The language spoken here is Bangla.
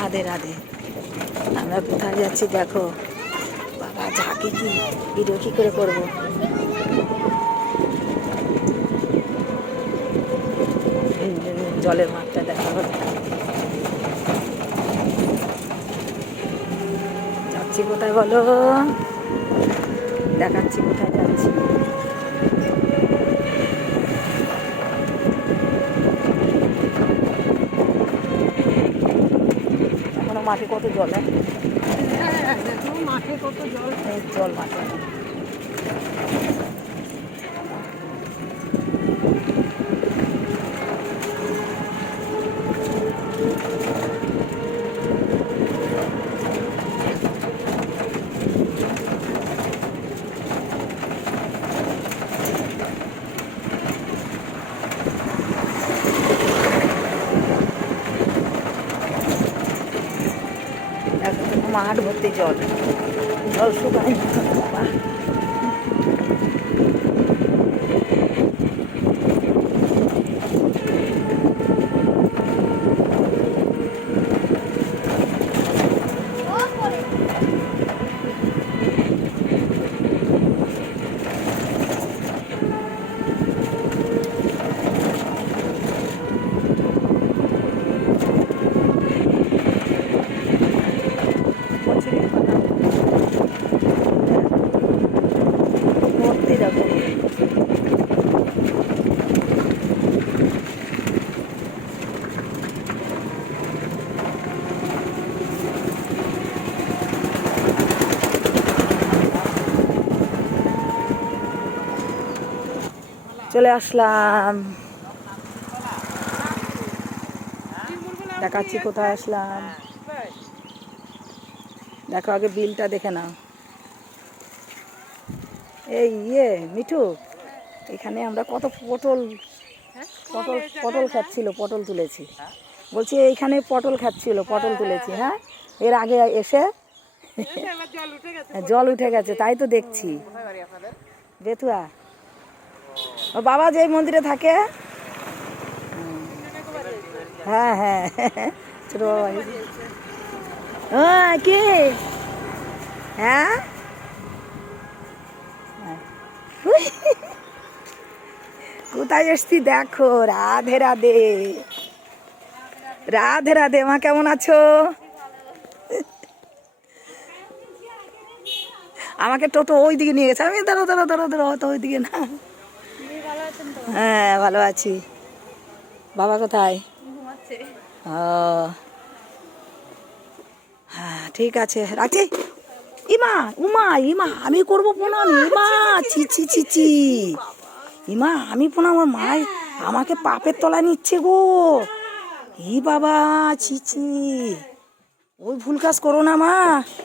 রাধে রাধে। আমরা কোথায় যাচ্ছি দেখো। বাবা ঝাঁকি কি ভিডিও কি করে করবো। জলের মাঠটা দেখা হলো। যাচ্ছি কোথায় বলো, দেখাচ্ছি কোথায় যাচ্ছি। এখনো মাঠে কত জল, মাঠে কত জল, জল মাঠে। মাঠ ভর্তি জল, জল শুকায় বাবা। চলে আসলাম, দেখাচ্ছি কোথায় আসলাম। দেখো আগে বিলটা দেখে নাও। এই মিঠু, এখানে আমরা কত পটল পটল পটল খাচ্ছিল, পটল তুলেছি। বলছি এইখানে পটল খাচ্ছিল, পটল তুলেছি। হ্যাঁ, এর আগে এসে জল উঠে গেছে, তাই তো দেখছি। বেতুয়া, ও বাবা যে মন্দিরে থাকে। হ্যাঁ হ্যাঁ, ছোট বাবা। হ্যাঁ কি, হ্যাঁ কোথায় এসছি দেখো। রাধে রাধে, রাধে রাধে। মা কেমন আছো? আমাকে টোটো ওই দিকে নিয়ে গেছে। আমি ধরো ধরো ধরো ধরো, হয়তো ওই দিকে না। হ্যাঁ ভালো আছি। বাবা কোথায়? ও হ্যাঁ ঠিক আছে, রাখছি। ইমা উমা, ইমা আমি করবো প্রণাম। ইমা ছি ছি ছি ছি, ইমা আমি প্রণাম। আমার মা আমাকে পাপের তলায় নিচ্ছে গো। ই বাবা ছি ছি, ওই ভুল কাজ করো না মা।